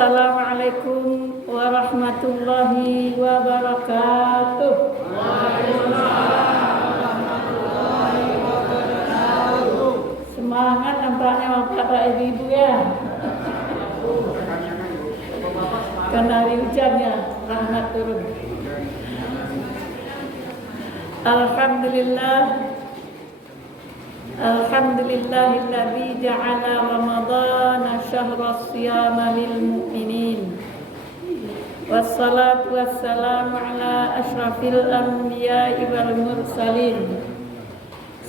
Assalamualaikum warahmatullahi wabarakatuh. Semangat nampaknya bapak ibu ya. Karena hari hujannya rahmat turun. Alhamdulillahilladzi ja'ala Ramadhana syahra siyama lil mu'minin. Wassalatu wassalamu ala asyrafil anbiya'i wal mursalin.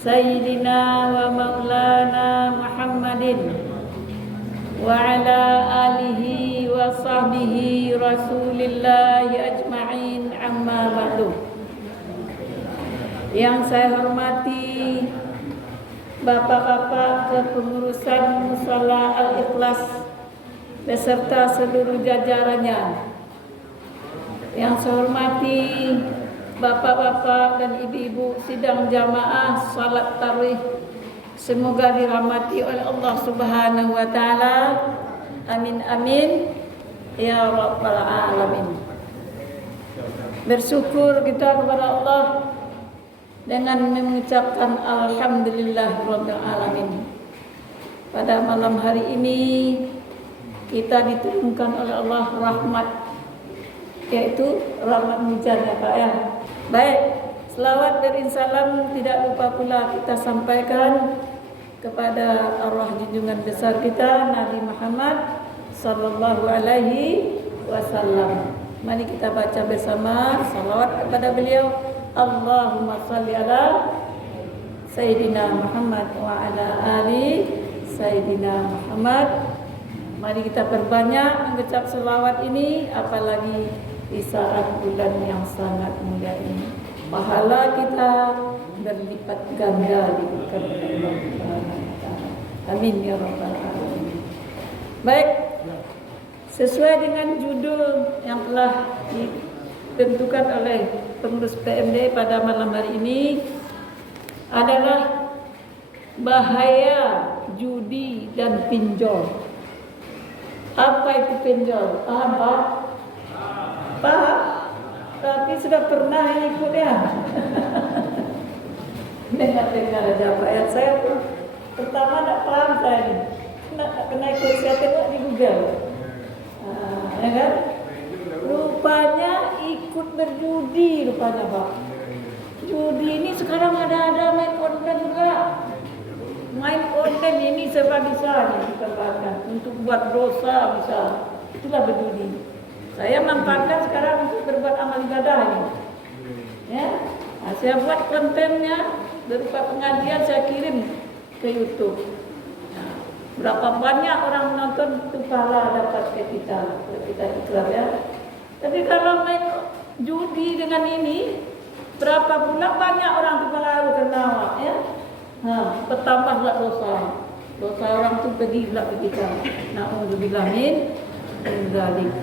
Sayyidina wa maulana Muhammadin wa ala alihi wa sahbihi rasulillahi ajma'in, amma ba'du. Yang saya hormati bapak-bapak kepengurusan Mushola Al-Ikhlas beserta seluruh jajarannya. Yang saya hormati bapak-bapak dan ibu-ibu sidang jamaah salat tarawih, semoga dirahmati oleh Allah Subhanahu wa taala. Amin amin ya rabbal alamin. Bersyukur kita kepada Allah dengan mengucapkan alhamdulillahirabbil alamin. Pada malam hari ini kita diturunkan oleh Allah rahmat, yaitu rahmat hujan ya Pak ya. Baik, selawat dan salam tidak lupa pula kita sampaikan kepada arwah junjungan besar kita Nabi Muhammad sallallahu alaihi wasallam. Mari kita baca bersama salawat kepada beliau. Allahumma salli ala Sayyidina Muhammad wa ala ali Sayyidina Muhammad. Mari kita perbanyak mengucap selawat ini, apalagi di saat bulan yang sangat mulia ini. Pahala kita berlipat ganda diberikan oleh Allah Subhanahu wa taala. Amin ya rabbal alamin. Baik, sesuai dengan judul yang telah ditentukan oleh pengurus PMD pada malam hari ini adalah bahaya judi dan pinjol. Apa itu pinjol? Paham Pak? Paham? Tapi sudah pernah ikut ya? Dengar aja Pak ya. Saya pertama tidak paham saya ini. Kena ikut, saya tengok di Google. Ya kan? Rupanya ikut berjudi rupanya Pak. Judi ini sekarang ada main online juga. Main online ini serba bisa dikembangkan untuk buat dosa bisa. Itulah berjudi. Saya manfaatkan sekarang untuk berbuat amal ibadah ini. Ya, nah, saya buat kontennya berupa pengajian, saya kirim ke YouTube. Nah, berapa banyak orang menonton itu pahala dapat ke kita ikhlas ya. Tapi kalau main judi dengan ini, berapa pula banyak orang terpengaruh kena ya. Nah, bertambahlah dosa. Dosa orang tu pergilah ke kita. Na'udzubillah min dzalik.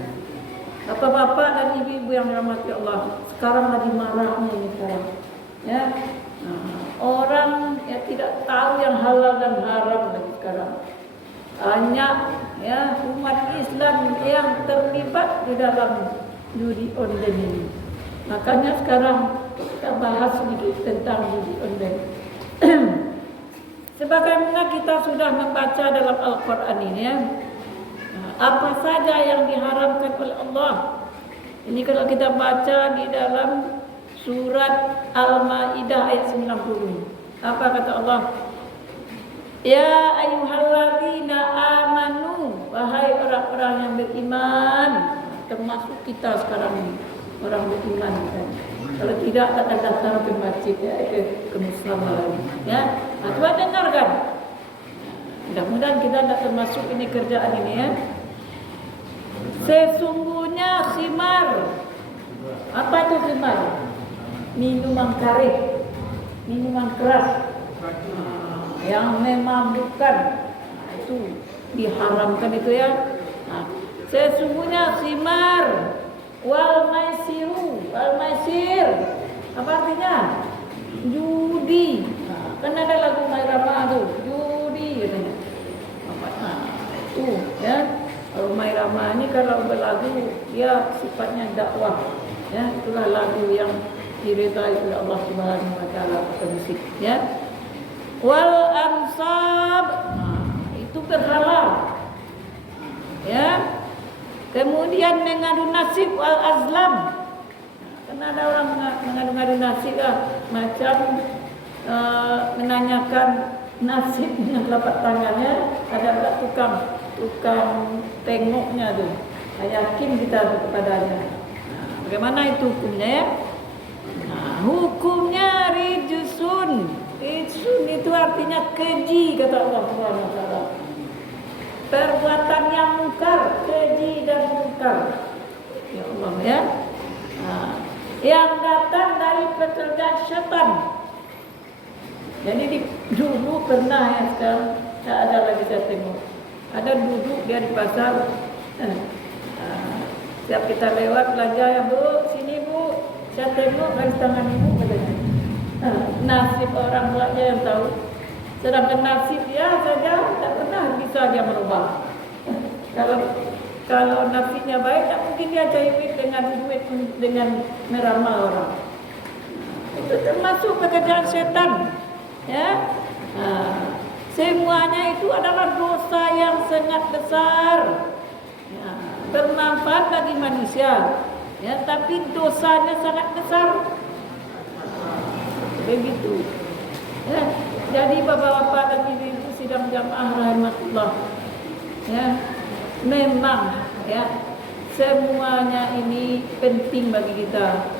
Bapak-bapak dan ibu-ibu yang dirahmati Allah, sekarang lagi marahnya ini sekarang. Ya. Nah, orang yang tidak tahu yang halal dan haram lagi sekarang. Banyak ya umat Islam yang terlibat di dalam judi online ini. Makanya sekarang kita bahas sedikit tentang judi online. Sebagaimana kita sudah membaca dalam Al-Quran ini ya, apa saja yang diharamkan oleh Allah. Ini kalau kita baca di dalam surat Al-Maidah ayat 90. Apa kata Allah? Ya ayyuhalladzina amanu, wahai orang-orang yang beriman, termasuk kita sekarang ini, orang beriman kan. Kalau tidak akan daftar ke masjid ya, ke muslimah ya. Nah, coba dengarkan. Mudah-mudahan kita tidak termasuk ini kerjaan ini ya. Sesungguhnya khimar. Apa itu khimar? Minuman karet, minuman keras yang memabukkan. Nah, itu diharamkan itu ya. Nah, sesungguhnya khimar wal maisir. Apa artinya? Judi. Nah, kan ada lagu Mai Rama tuh, judi katanya. Nah, itu ya. Rumah Irama ini kalau berlagu dia sifatnya dakwah, ya, itulah lagu yang diridai oleh Allah Subhanahu wa taala pada musik, ya. Wal ansab, itu berhala, ya. Kemudian mengadu nasib wal azlam, karena ada orang mengadu nasib lah, macam menanyakan nasib dengan telapak tangannya, ada tukang tengoknya tuh, yakin kita kepadanya. Bagaimana itu hukumnya, ya? Hukumnya rijsun. Rijsun itu artinya keji, kata Allah Subhanahu wa taala. Perbuatan yang mungkar, keji dan mungkar. Ya Allah, ya. Yang datang dari pekerjaan syaitan. Jadi dulu pernah, ya, sekarang tak ada lagi saya tengok. Ada duduk dia di pasar. Setiap kita lewat belanja, ya Bu, sini Bu, saya tengok garis tangan Ibu, katanya. Nasib orang belanja yang tahu. Sedangkan nasib dia saja tak pernah bisa dia merubah. Kalau nasibnya baik, tak mungkin dia cari duit dengan meramal orang. Itu termasuk pekerjaan setan, ya. Semuanya itu adalah dosa yang sangat besar, ya, bermanfaat bagi manusia, ya, tapi dosanya sangat besar. Begitu, ya. Jadi bapak-bapak dan ibu-ibu sidang jamaah rahmatullah, ya, memang, ya, semuanya ini penting bagi kita.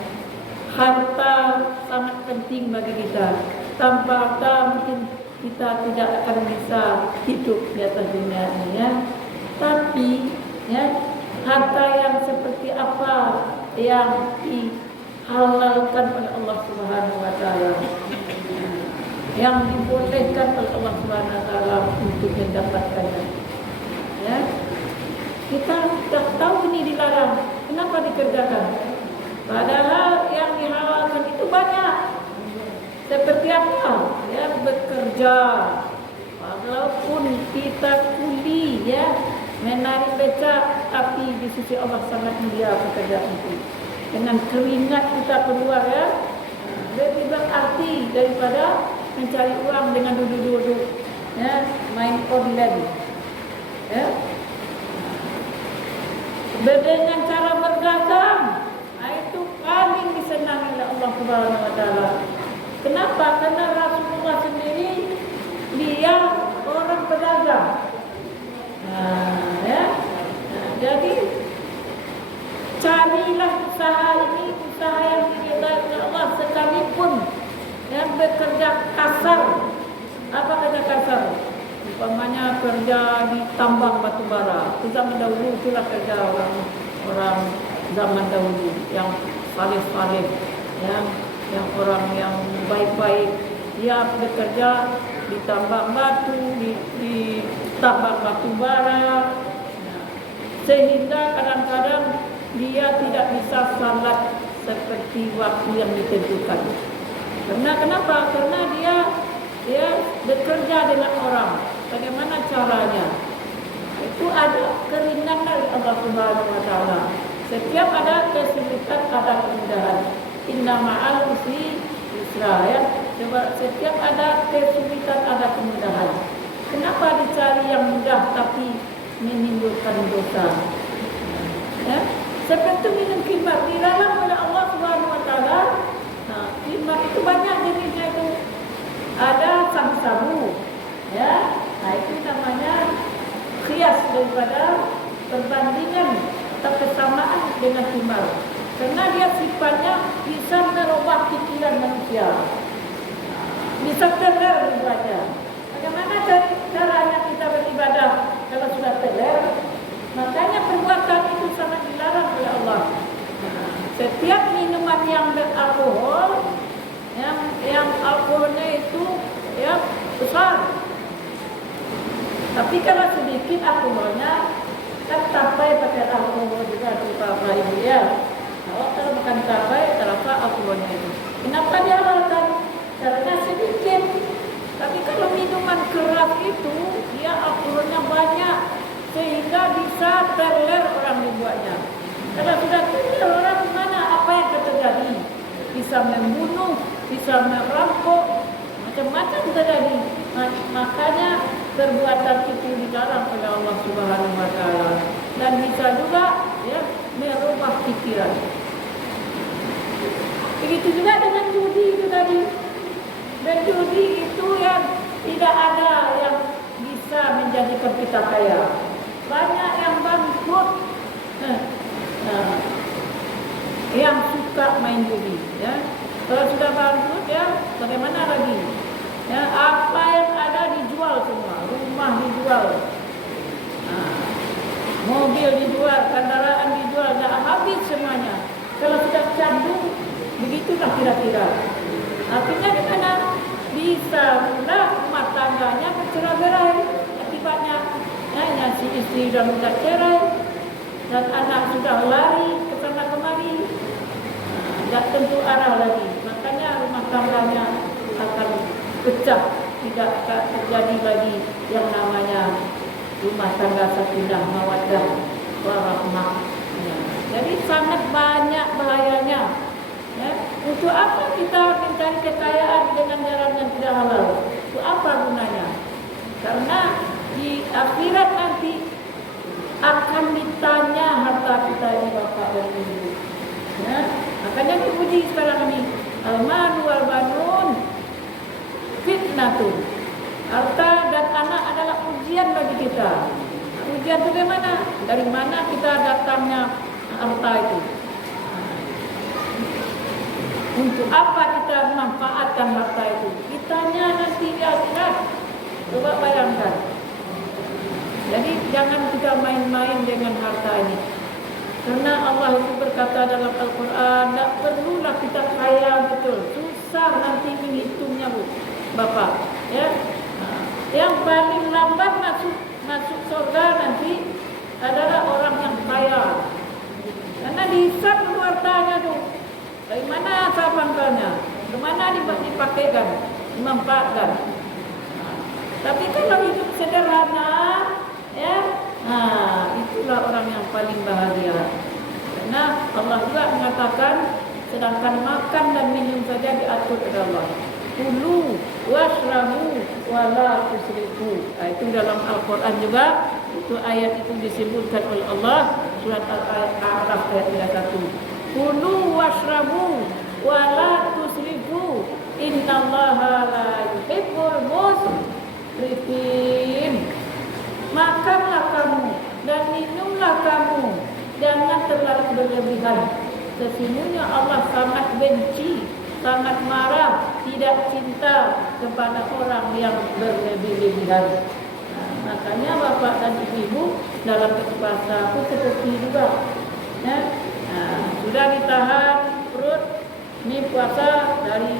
Harta sangat penting bagi kita. Tanpa harta mungkin kita tidak akan bisa hidup di atas dunia ini, ya. Tapi, ya, harta yang seperti apa yang dihalalkan oleh Allah Subhanahu wa taala, yang dibolehkan oleh Allah Subhanahu wa taala untuk mendapatkannya, ya. Kita sudah tahu ini dilarang, kenapa dikerjakan? Padahal yang dihalalkan itu banyak. Seperti apa? Ya, bekerja. Walaupun kita kuli, ya, menarik becak, tapi di sisi Allah sangat mulia pekerjaan itu. Dengan keringat kita keluar, ya, lebih berarti daripada mencari uang dengan duduk-duduk, ya, main online, ya. Dengan cara berdagang, itu paling disenangi oleh Allah Subhanahu wa taala. Kenapa? Karena Rasulullah sendiri dia orang pedagang. Ya. Jadi carilah usaha ini, usaha yang diridai oleh Allah, sekalipun yang bekerja kasar. Apa kerja kasar? Umpamanya kerja di tambang batu bara. Itu zaman dahulu, itulah kerja orang zaman dahulu yang saleh-saleh, yang orang yang baik-baik, dia bekerja di tambang batu, di tambang batu bara, sehingga kadang-kadang dia tidak bisa salat seperti waktu yang ditentukan. Kenapa? Karena dia bekerja dengan orang. Bagaimana caranya? Itu ada keringanan dari Allah Subhanahu wa taala. Setiap ada kesulitan ada kemudahan. Inna ma'al usri yusra, ya. Coba, setiap ada kesulitan ada kemudahan. Kenapa dicari yang mudah tapi menimbulkan dosa? Ya. Seperti minum khimar, dilarang oleh Allah Subhanahu wa taala. Khimar itu banyak jenisnya itu. Ada sabu-sabu, ya. Itu namanya kias daripada perbandingan atau kesamaan dengan khimar. Karena dia sifatnya bisa merubah pikiran manusia, bisa teler ibadah. Bagaimana caranya kita beribadah kalau sudah teler? Makanya perbuatan itu sangat dilarang oleh Allah. Setiap minuman yang beralkohol, yang alkoholnya itu, ya, besar. Tapi kalau sedikit alkoholnya, kan tapai pakai alkohol juga apa ibu, ya. Kalau makan tapai, terasa alkoholnya itu. Kenapa dihalalkan? Karena sedikit. Tapi kalau minuman keras itu, dia alkoholnya banyak. sehingga bisa terler orang dibuatnya. Kalau sudah terler orang mana apa yang akan terjadi? Bisa membunuh, bisa merampok, macam-macam terjadi. Makanya perbuatan itu dilarang oleh Allah Subhanahu wa taala dan bisa juga ya merubah pikiran. Begitu juga dengan judi itu tadi. Berjudi itu yang tidak ada yang bisa menjadikan kita kaya. Banyak yang bangkrut yang suka main judi. Ya. Kalau sudah bangkrut ya bagaimana lagi? Ya, apa yang ada dijual semua, rumah dijual, mobil dijual, kendaraan dijual, dah habis semuanya. Kalau sudah candu, begitulah kira-kira. Artinya di mana bisa pula rumah tangganya bercerai-berai akibatnya. Ya, si istri sudah mudah cerai dan anak sudah lari ke sana kemari, tidak tentu arah lagi. Makanya rumah tangganya akan pecah, tidak akan terjadi lagi yang namanya rumah tangga sakinah mawaddah warahmah. Ya. Jadi sangat banyak bahayanya. Ya. Untuk apa kita mencari kekayaan dengan jalan yang tidak halal? Untuk apa gunanya? Karena di akhirat nanti akan ditanya harta kita ini bapak dan ibu. Ya. Makanya dipuji sekarang ini al-malu wal banun fitnatun. Harta dan anak adalah ujian bagi kita. Ujian itu bagaimana? Dari mana kita datangnya harta itu? Untuk apa kita memanfaatkan harta itu? Kitanya nanti di akhirat. Coba bayangkan. Jadi jangan kita main-main dengan harta ini. Karena Allah itu berkata dalam Al-Quran, tak perlulah kita kaya betul. Susah nanti menghitungnya, Bu. Bapak, ya, yang paling lambat masuk surga nanti adalah orang yang kaya, karena dihisab dulu hartanya tuh, dari mana asal pangkalnya, kemana dipakaikan, dimanfaatkan. Tapi kalau hidup sederhana, ya, itulah orang yang paling bahagia. Karena Allah juga mengatakan, sedangkan makan dan minum saja diatur oleh Allah. Kulu washrabu wala tusrifu. Itu dalam Al-Quran juga. Itu ayat itu disebutkan oleh Allah surat Al-A'raf ayat 31. Kulu washrabu wala tusrifu. Innallaha la yuhibbul musrifin. Makanlah kamu dan minumlah kamu, jangan terlalu berlebihan. Sesungguhnya Allah sangat benci, sangat marah, tidak cinta kepada orang yang berlebih-lebihan. Makanya bapak dan ibu dalam berpuasa pun seperti juga. Ya. Sudah ditahan perut, ini puasa dari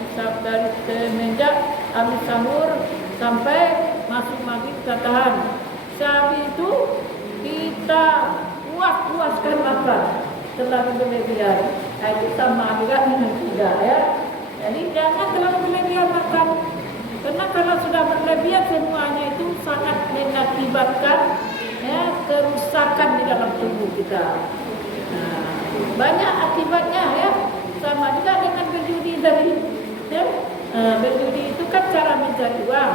semenjak habis sahur sampai masuk maghrib kita tahan. Saat itu kita puas-puaskan makan terlalu berlebihan. Itu sama juga dengan tidak ya. Jadi jangan terlalu berlebihan makan. Karena kalau sudah berlebihan semuanya itu sangat mengakibatkan ya, kerusakan di dalam tubuh kita. Banyak akibatnya ya. Sama juga dengan berjudi tadi. Ya. Berjudi itu kan cara mencari uang.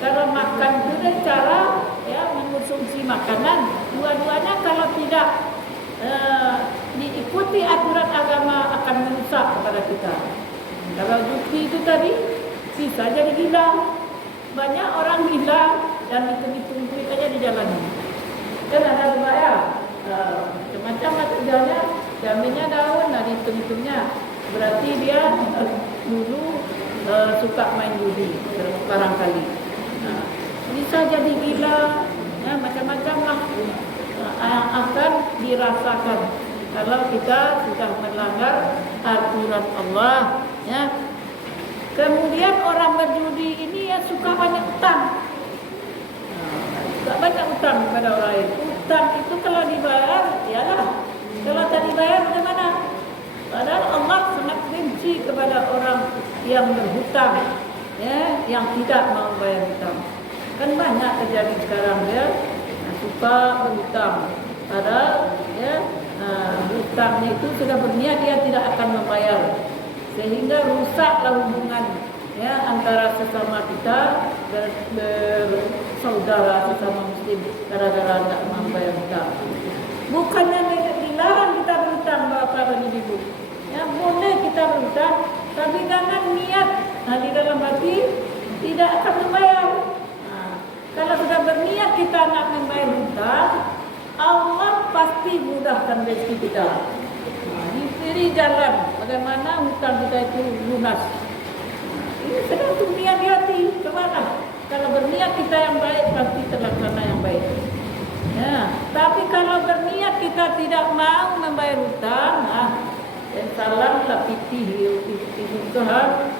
Kalau makan itu kan cara ya mengonsumsi makanan. Dua-duanya kalau tidak diikuti aturan agama akan merusak kepada kita. Kalau judi itu tadi bisa jadi gila. Banyak orang gila dan hitung-hitung duit aja di jalan. Kan ada juga ya, macam-macam lah kerjanya, jaminnya daun, nah dihitung-hitungnya. Berarti dia dulu suka main judi barangkali. Bisa jadi gila, ya, macam-macam lah yang akan dirasakan kalau kita sudah melanggar aturan Allah. Ya. Kemudian orang berjudi ini ya suka banyak utang. Suka banyak utang kepada orang lain. Utang itu kalau dibayar, iyalah. Kalau tak dibayar bagaimana? Padahal Allah sangat benci kepada orang yang berhutang, ya, yang tidak mau bayar hutang. Kan banyak terjadi sekarang ya. lupa berhutang. Padahal ya hutangnya itu sudah berniat dia tidak akan membayar, sehingga rusaklah hubungan ya antara sesama kita bersaudara sesama muslim gara-gara tidak membayar hutang. Bukannya dilarang kita berhutang Bapak dan Ibu. Ya boleh kita berhutang, tapi jangan niat di dalam hati tidak akan membayar. Kalau sudah berniat kita nak membayar hutang, Allah pasti mudahkan rezeki kita. Diberi jalan bagaimana hutang kita itu lunas. Ini tergantung niat di hati kemana. Kalau berniat kita yang baik pasti terlaksana yang baik. Ya, tapi kalau berniat kita tidak mau membayar hutang, dan salam lah pitih usaha.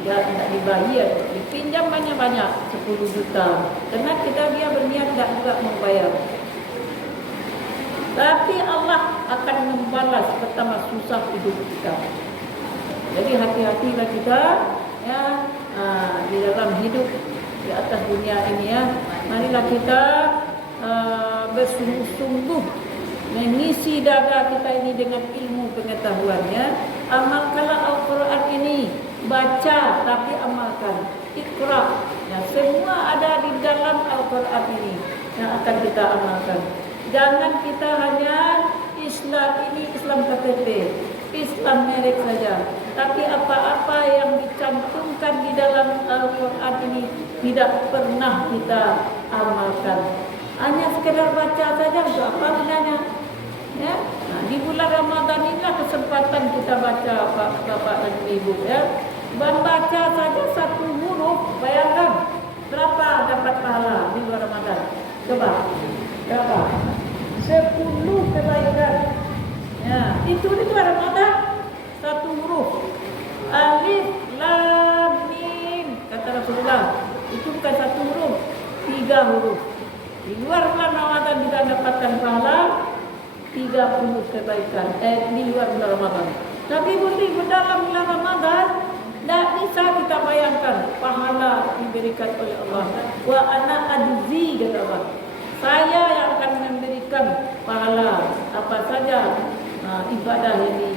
Dia tidak dibayar, dipinjam banyak-banyak 10 juta. Karena dia berniat tidak juga membayar. Tapi Allah akan membalas pertama susah hidup kita. Jadi hati-hatilah kita ya di dalam hidup di atas dunia ini ya. Marilah kita bersungguh-sungguh mengisi dada kita ini dengan ilmu pengetahuannya. Amalkanlah Al-Quran ini. Baca tapi amalkan. Iqra. Ya, semua ada di dalam Al-Quran ini yang akan kita amalkan. Jangan kita hanya Islam ini Islam KTP, Islam merek saja. Tapi apa-apa yang dicantumkan di dalam Al-Quran ini tidak pernah kita amalkan. Hanya sekedar baca saja untuk apa gunanya? Ya. Nah, di bulan Ramadan inilah kesempatan kita baca Bapak dan Ibu ya. Membaca saja satu huruf, bayangkan berapa dapat pahala di bulan Ramadan. Coba, berapa? 10 kebaikan. Ya, itu di bulan Ramadan satu huruf. Alif lam mim kata Rasulullah. Itu bukan satu huruf, 3 huruf. Di luar bulan Ramadan kita dapatkan pahala 30 kebaikan di luar bulan Ramadan. Tapi di dalam bulan Ramadan tidak bisa kita bayangkan pahala diberikan oleh Allah. Wa ana ajzi kata Allah. Saya yang akan memberikan pahala apa saja ibadah yang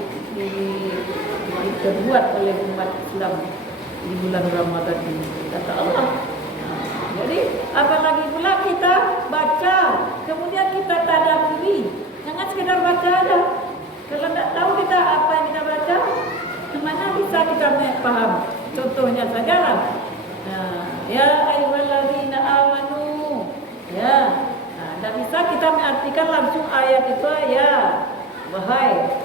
dibuat oleh umat Islam di bulan Ramadan ini kata Allah. Jadi apalagi pula kita baca kemudian kita tadabburi. Jangan sekedar baca aja. Kalau tidak tahu kita apa yang kita baca, gimana bisa kita paham? Contohnya saja lah. Ya ayyuhalladzina amanu. Ya. Tidak bisa kita mengartikan langsung ayat itu ya. Wahai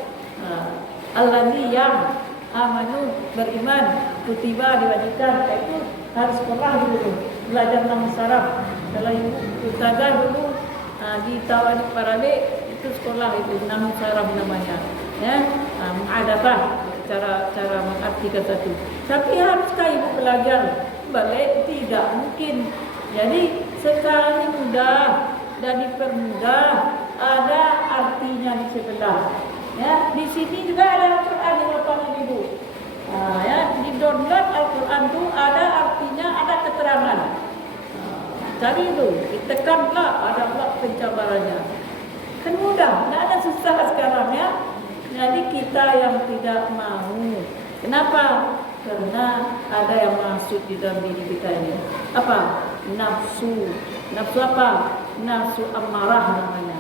alladzi yang amanu beriman kutiba diwajibkan itu harus sekolah dulu. Belajar nahwu saraf. Kalau ibu ustazah dulu di Tawan Parabe itu sekolah itu nahwu saraf namanya ya mu'adafah cara mengartikan satu. Tapi haruskah ibu belajar balik? Tidak mungkin. Jadi sekali mudah dan dipermudah ada artinya di sebelah ya. Di sini juga ada Al-Quran di lapangan ibu ya. Di download Al-Quran itu ada artinya, ada keterangan. Cari itu, ditekanlah ada pula pencabarannya. Kan mudah, tidak ada susah sekarang ya. Jadi kita yang tidak mau. Kenapa? Karena ada yang masuk di dalam diri kita ini. Apa? Nafsu. Nafsu apa? Nafsu amarah namanya.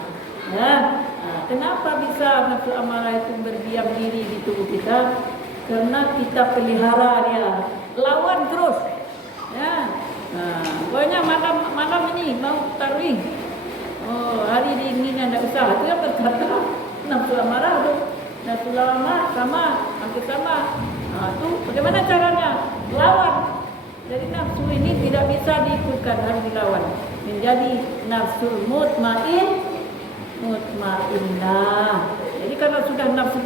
Ya. Kenapa bisa nafsu amarah itu berdiam diri di tubuh kita? Karena kita pelihara dia. Lawan terus. Ya. Pokoknya malam ini mau tarawih. Oh, hari ini tidak usah. Dia berkata nafsu amarah tu, nafsu lama sama, hampir sama. Itu bagaimana caranya? Lawan. Jadi nafsu ini tidak bisa diikutkan, harus dilawan. Menjadi nafsu mutmainnah. Jadi kalau sudah nafsu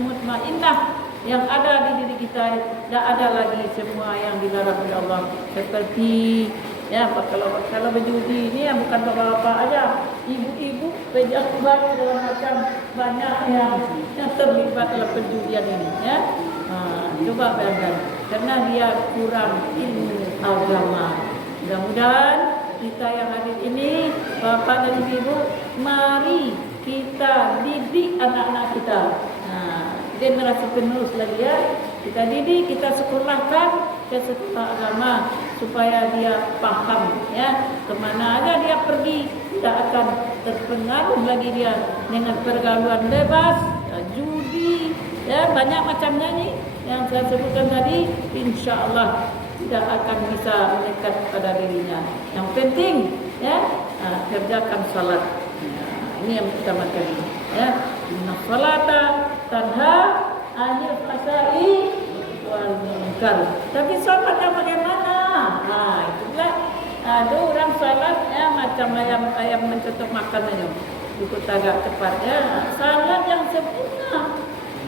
mutmainnah yang ada di diri kita, tidak ada lagi semua yang dilarang oleh Allah. Seperti ya, kalau berjudi ini ya bukan bapak-bapak aja, ibu-ibu, pejabat segala macam banyak yang terlibat dalam perjudian ini ya. Coba bayangkan, karena dia kurang ilmu agama. Mudah-mudahan kita yang hadir ini Bapak dan Ibu, mari kita didik anak-anak kita. Nah, generasi penerus lagi ya. Kita didik, kita sekolahkan ke sekolah agama supaya dia paham ya, kemana aja dia pergi tidak akan terpengaruh lagi dia dengan pergaulan bebas, judi, ya banyak macamnya nih yang saya sebutkan tadi. Insya Allah tidak akan bisa melekat pada dirinya. Yang penting ya, kerjakan salat. Ini yang pertama kali ya. Inna salata tanha 'anil fahsya'i wal munkar. Tapi salatnya bagaimana? Nah, itulah ada orang salat ya macam ayam mencetok makan aja. Ikut agak cepat ya. Salat yang sempurna.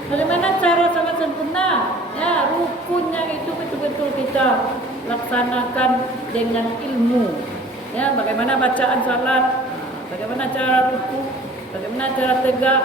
Bagaimana cara salat sempurna? Ya, rukunnya itu betul-betul kita laksanakan dengan ilmu. Ya, bagaimana bacaan salat, bagaimana cara ruku, bagaimana cara tegak,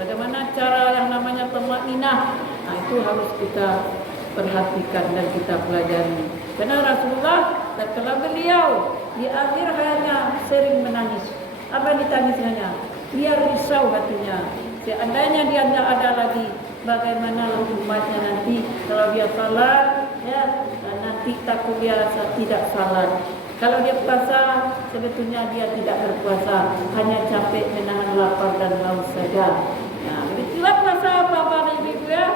bagaimana cara yang namanya thama'ninah. Nah, itu harus kita perhatikan dan kita pelajari. Karena Rasulullah tatkala beliau di akhir hayatnya sering menangis. Apa yang ditangisnya? Dia risau hatinya. Seandainya dia tidak ada lagi, bagaimana umatnya nanti kalau dia salat, ya nanti takut dia tidak salat. Kalau dia puasa, sebetulnya dia tidak berpuasa, hanya capek menahan lapar dan haus saja. Nah, begitulah puasa Bapak dan Ibu ya.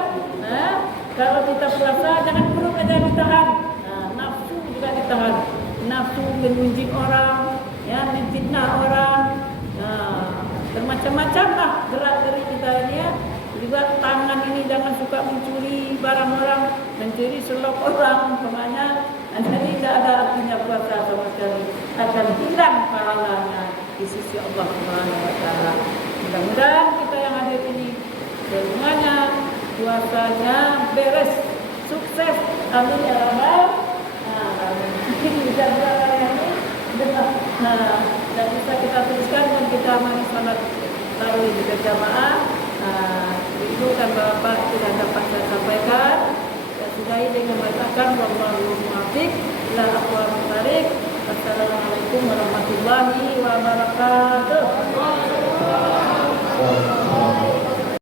Nah, kalau kita puasa jangan perut aja ditahan. Nah, nafsu juga ditahan. Nafsu mengunjing orang, ya menfitnah orang. Nah, bermacam-macam lah gerak-gerik kita ini ya. Juga tangan ini jangan suka mencuri barang orang, mencuri selop orang, kemana. Jadi tidak ada artinya puasa sama sekali, akan hilang pahalanya di sisi Allah Subhanahu Wa Taala. Mudah-mudahan kita yang hadir ini semuanya puasanya beres, sukses, amin ya rabbal. Mungkin bisa berapa hari ini, dan bisa kita teruskan dan kita mari salat tarawih berjamaah. Itu kan Bapak sudah dapat saya sampaikan. Sudahi dengan mengatakan wallahu muwaffiq ila aqwamit thariq. Assalamualaikum warahmatullahi wabarakatuh.